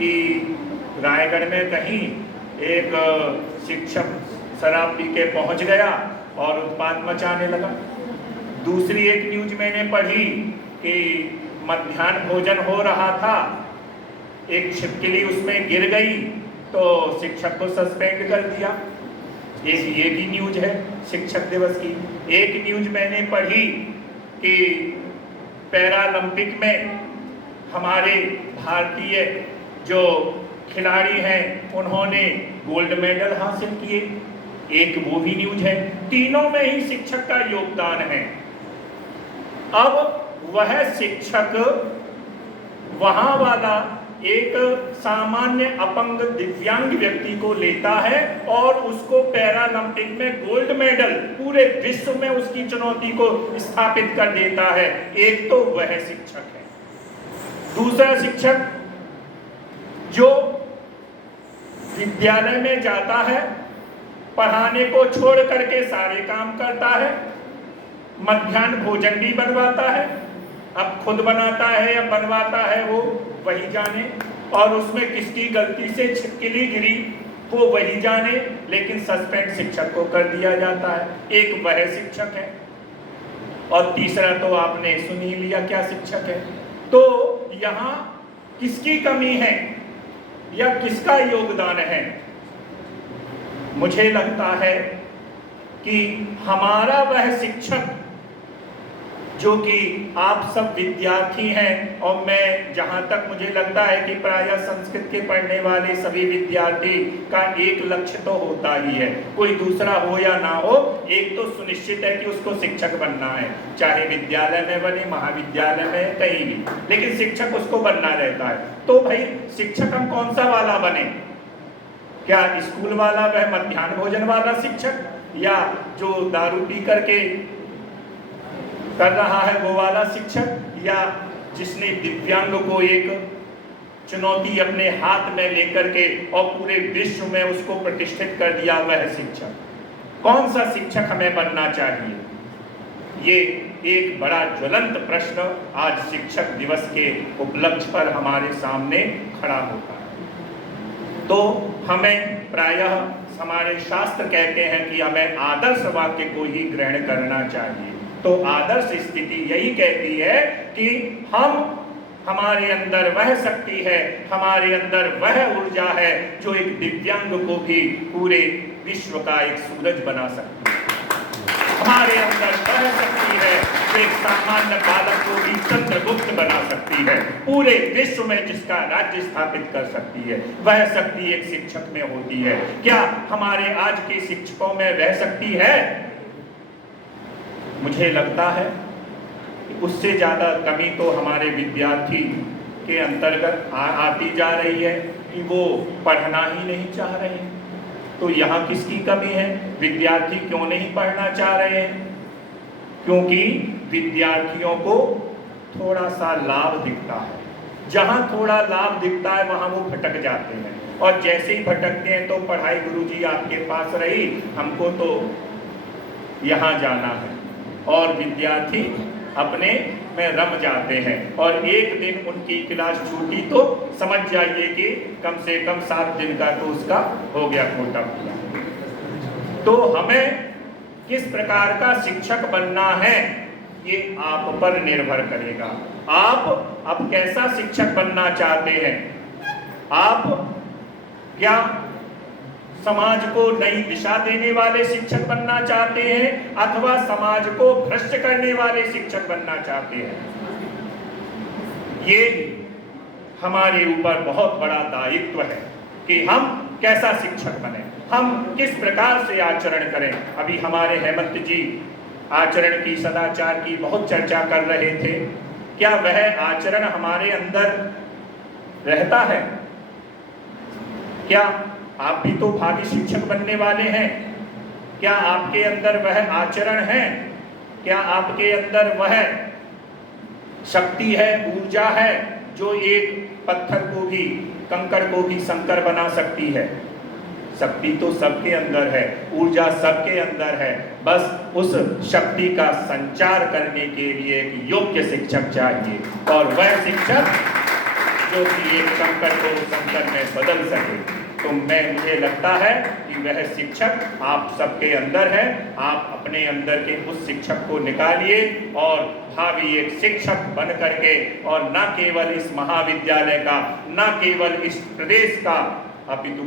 कि रायगढ़ में कहीं एक शिक्षक शराब पी के पहुंच गया और उत्पात मचाने लगा। दूसरी एक न्यूज मैंने पढ़ी कि मध्याह्न भोजन हो रहा था, एक छिपकली उसमें गिर गई तो शिक्षक को सस्पेंड कर दिया। एक ये भी न्यूज है शिक्षक दिवस की। एक न्यूज मैंने पढ़ी कि पैरालंपिक में हमारे भारतीय जो खिलाड़ी हैं उन्होंने गोल्ड मेडल हासिल किए, एक वो भी न्यूज है। तीनों में ही शिक्षक का योगदान है। अब वह शिक्षक वहां वाला एक सामान्य अपंग दिव्यांग व्यक्ति को लेता है और उसको पैरालंपिक में गोल्ड मेडल, पूरे विश्व में उसकी चुनौती को स्थापित कर देता है। एक तो वह शिक्षक है। दूसरा शिक्षक जो विद्यालय में जाता है, पढ़ाने को छोड़ करके सारे काम करता है, मध्याह्न भोजन भी बनवाता है, अब खुद बनाता है या बनवाता है वो वही जाने, और उसमें किसकी गलती से छिपकली गिरी वो वही जाने, लेकिन सस्पेंड शिक्षक को कर दिया जाता है। एक वह शिक्षक है। और तीसरा तो आपने सुन ही लिया क्या शिक्षक है। तो यहाँ किसकी कमी है या किसका योगदान है? मुझे लगता है कि हमारा वह शिक्षक जो कि आप सब विद्यार्थी हैं, और मैं जहां तक मुझे लगता है कि प्रायः संस्कृत के पढ़ने वाले सभी विद्यार्थी का एक लक्ष्य तो होता ही है, कोई दूसरा हो या ना हो, एक तो सुनिश्चित है कि उसको शिक्षक बनना है, चाहे विद्यालय में बने, महाविद्यालय में, कहीं भी, लेकिन शिक्षक उसको बनना रहता है। तो भाई शिक्षक हम कौन सा वाला बने? क्या स्कूल वाला, वह मध्याह्न भोजन वाला शिक्षक, या जो दारू पी करके कर रहा है वो वाला शिक्षक, या जिसने दिव्यांग को एक चुनौती अपने हाथ में लेकर के और पूरे विश्व में उसको प्रतिष्ठित कर दिया, वह शिक्षक? कौन सा शिक्षक हमें बनना चाहिए? ये एक बड़ा ज्वलंत प्रश्न आज शिक्षक दिवस के उपलक्ष्य पर हमारे सामने खड़ा होता है। तो हमें प्रायः हमारे शास्त्र कहते हैं कि हमें आदर्श वाक्य को ही ग्रहण करना चाहिए। तो आदर्श स्थिति यही कहती है कि हमारे अंदर वह शक्ति है, हमारे अंदर वह ऊर्जा है जो एक दिव्यांग को भी पूरे विश्व का एक सूरज बना सकती है। हमारे अंदर वह शक्ति है जो एक सामान्य बालक को भी चंद्रगुप्त बना सकती है, पूरे विश्व में जिसका राज्य स्थापित कर सकती है। वह शक्ति एक शिक्षक में होती है। क्या हमारे आज के शिक्षकों में वह शक्ति है? मुझे लगता है कि उससे ज़्यादा कमी तो हमारे विद्यार्थी के अंतर्गत आती जा रही है कि वो पढ़ना ही नहीं चाह रहे हैं। तो यहाँ किसकी कमी है? विद्यार्थी क्यों नहीं पढ़ना चाह रहे हैं? क्योंकि विद्यार्थियों को थोड़ा सा लाभ दिखता है, जहाँ थोड़ा लाभ दिखता है वहाँ वो भटक जाते हैं, और जैसे ही भटकते हैं तो पढ़ाई गुरुजी आपके पास रही, हमको तो यहाँ जाना है, और विद्यार्थी अपने में रम जाते हैं, और एक दिन उनकी क्लास छूटी तो समझ जाइए कि कम से कम 7 दिन का तो उसका हो गया कोटा पूरा। तो हमें किस प्रकार का शिक्षक बनना है ये आप पर निर्भर करेगा। आप अब कैसा शिक्षक बनना चाहते हैं? आप क्या समाज को नई दिशा देने वाले शिक्षक बनना चाहते हैं, अथवा समाज को भ्रष्ट करने वाले शिक्षक बनना चाहते हैं? ये हमारे ऊपर बहुत बड़ा दायित्व है कि हम कैसा शिक्षक बने, हम किस प्रकार से आचरण करें। अभी हमारे हेमंत जी आचरण की, सदाचार की बहुत चर्चा कर रहे थे। क्या वह आचरण हमारे अंदर रहता है? क्या आप भी तो भावी शिक्षक बनने वाले हैं? क्या आपके अंदर वह आचरण है? क्या आपके अंदर वह शक्ति है, ऊर्जा है जो एक पत्थर को भी, कंकड़ को भी कंकर बना सकती है? शक्ति तो सबके अंदर है, ऊर्जा सबके अंदर है, बस उस शक्ति का संचार करने के लिए एक योग्य शिक्षक चाहिए, और वह शिक्षक जो कि एक संकट को संकट में बदल सके। तो मुझे लगता है कि वह शिक्षक आप सबके अंदर है। आप अपने अंदर के उस शिक्षक को निकालिए और भावी एक शिक्षक बन करके, और न केवल इस महाविद्यालय का, न केवल इस प्रदेश का, अपितु